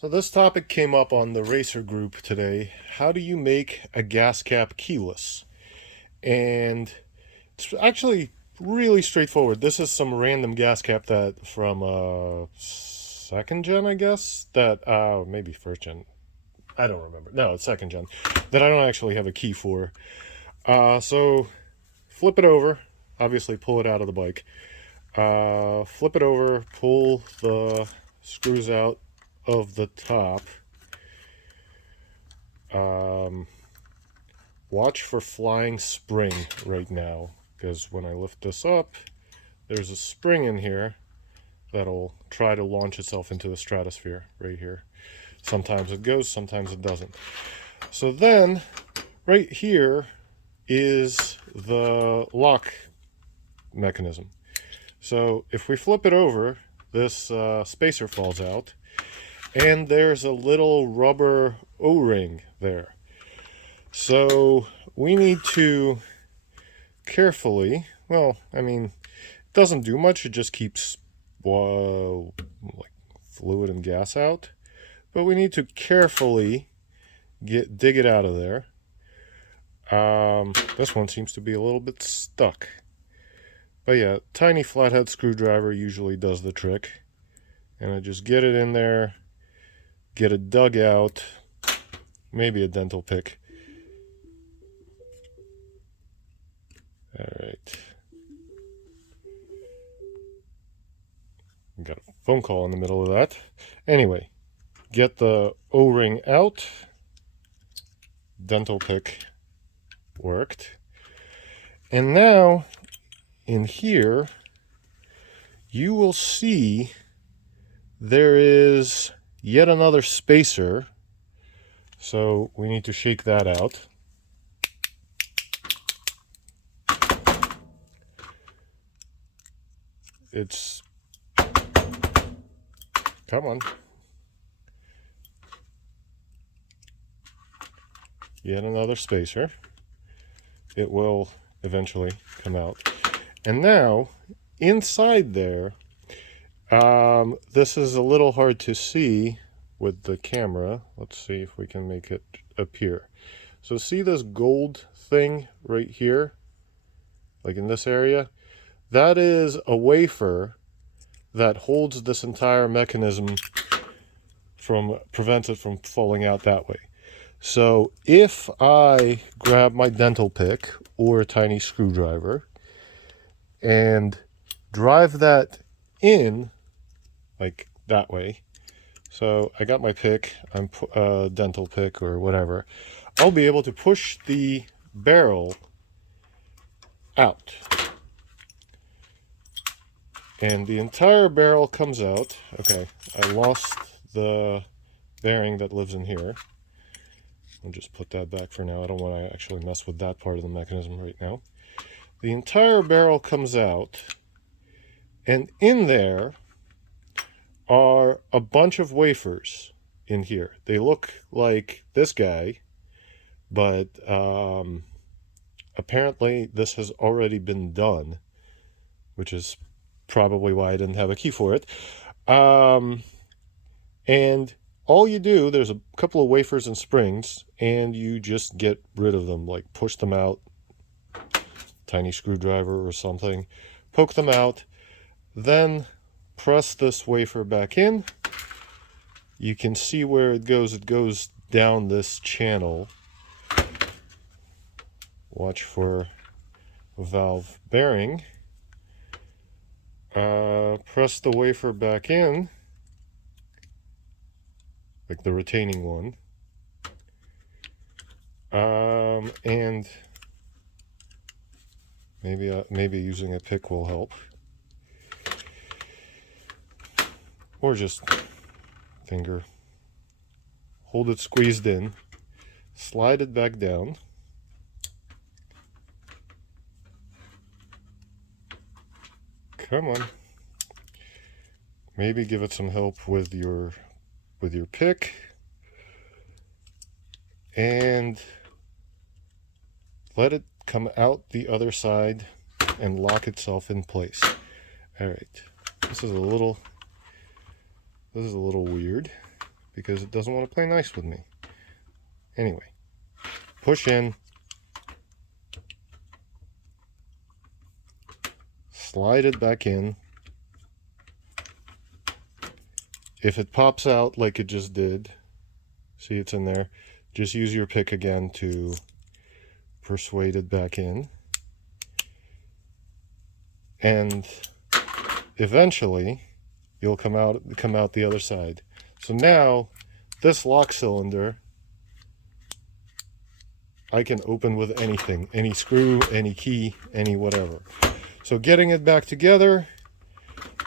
So this topic came up on the racer group today. How do you make a gas cap keyless? And it's actually really straightforward. This is some random gas cap that from second gen, I guess. That maybe first gen. I don't remember. No, it's second gen. That I don't actually have a key for. So flip it over. Obviously, pull it out of the bike. Flip it over. Pull the screws out of the top. Watch for flying spring right now, because when I lift this up, there's a spring in here that'll try to launch itself into the stratosphere right here. Sometimes it goes, sometimes it doesn't. So then, right here is the lock mechanism. So if we flip it over, this spacer falls out, and there's a little rubber O-ring there. So we need to carefully, it doesn't do much, it just keeps like fluid and gas out, but we need to carefully dig it out of there. This one seems to be a little bit stuck, but yeah, tiny flathead screwdriver usually does the trick, and I just get it in there, get it dug out, maybe a dental pick. All right. Got a phone call in the middle of that. Anyway, get the O-ring out. Dental pick worked. And now, in here, you will see there is yet another spacer. So we need to shake that out. It's, come on. Yet another spacer. It will eventually come out. And now, inside there, this is a little hard to see with the camera. Let's see if we can make it appear. So see this gold thing right here? Like in this area? That is a wafer that holds this entire mechanism prevents it from falling out that way. So if I grab my dental pick or a tiny screwdriver and drive that in like that way, so I got my pick, I'm dental pick or whatever, I'll be able to push the barrel out. And the entire barrel comes out. Okay, I lost the bearing that lives in here. I'll just put that back for now. I don't want to actually mess with that part of the mechanism right now. The entire barrel comes out, and in there are a bunch of wafers in here. They look like this guy, but apparently this has already been done, which is probably why I didn't have a key for it. And all you do, there's a couple of wafers and springs, and you just get rid of them, like push them out, tiny screwdriver or something, poke them out, then press this wafer back in. You can see where it goes down this channel. Watch for a valve bearing. Press the wafer back in, like the retaining one, and maybe using a pick will help, or just finger. Hold it squeezed in, slide it back down. Come on. Maybe give it some help with your pick, and let it come out the other side and lock itself in place. All right. This is a little weird. because it doesn't want to play nice with me. Anyway, push in, slide it back in. If it pops out like it just did, see it's in there, just use your pick again to persuade it back in. And eventually you'll come out the other side. So now this lock cylinder I can open with anything, any screw, any key, any whatever. So getting it back together,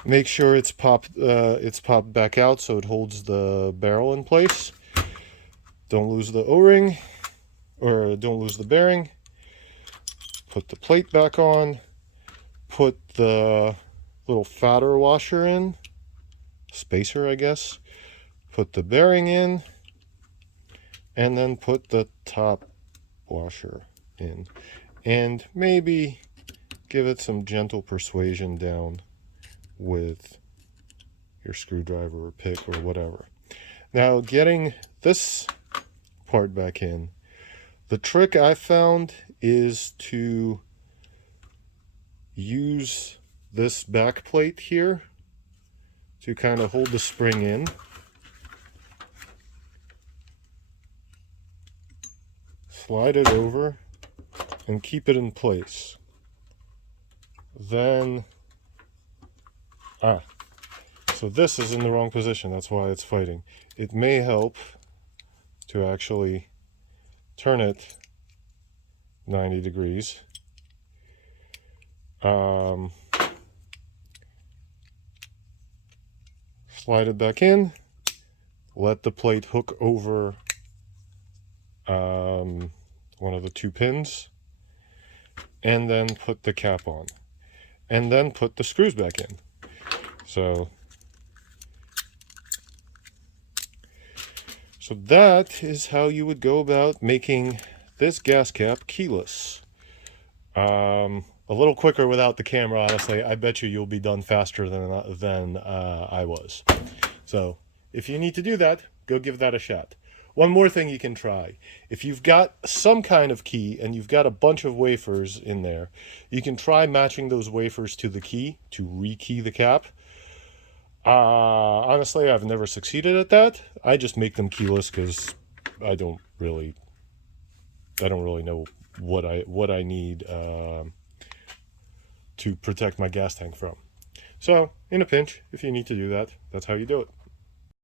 make sure it's popped back out so it holds the barrel in place. Don't lose the O-ring, or don't lose the bearing. Put the plate back on. Put the little fatter washer in, spacer I guess. Put the bearing in, and then put the top washer in, and maybe give it some gentle persuasion down with your screwdriver or pick or whatever. Now getting this part back in, the trick I found is to use this back plate here to kind of hold the spring in. Slide it over and keep it in place. Then, so this is in the wrong position, that's why it's fighting. It may help to actually turn it 90 degrees. Slide it back in, let the plate hook over one of the two pins, and then put the cap on, and then put the screws back in. So that is how you would go about making this gas cap keyless. A little quicker without the camera, honestly. I bet you'll be done faster than I was. So if you need to do that, go give that a shot. One more thing you can try. If you've got some kind of key and you've got a bunch of wafers in there, you can try matching those wafers to the key to rekey the cap. Honestly, I've never succeeded at that. I just make them keyless because I don't really know what I need to protect my gas tank from. So, in a pinch, if you need to do that, that's how you do it.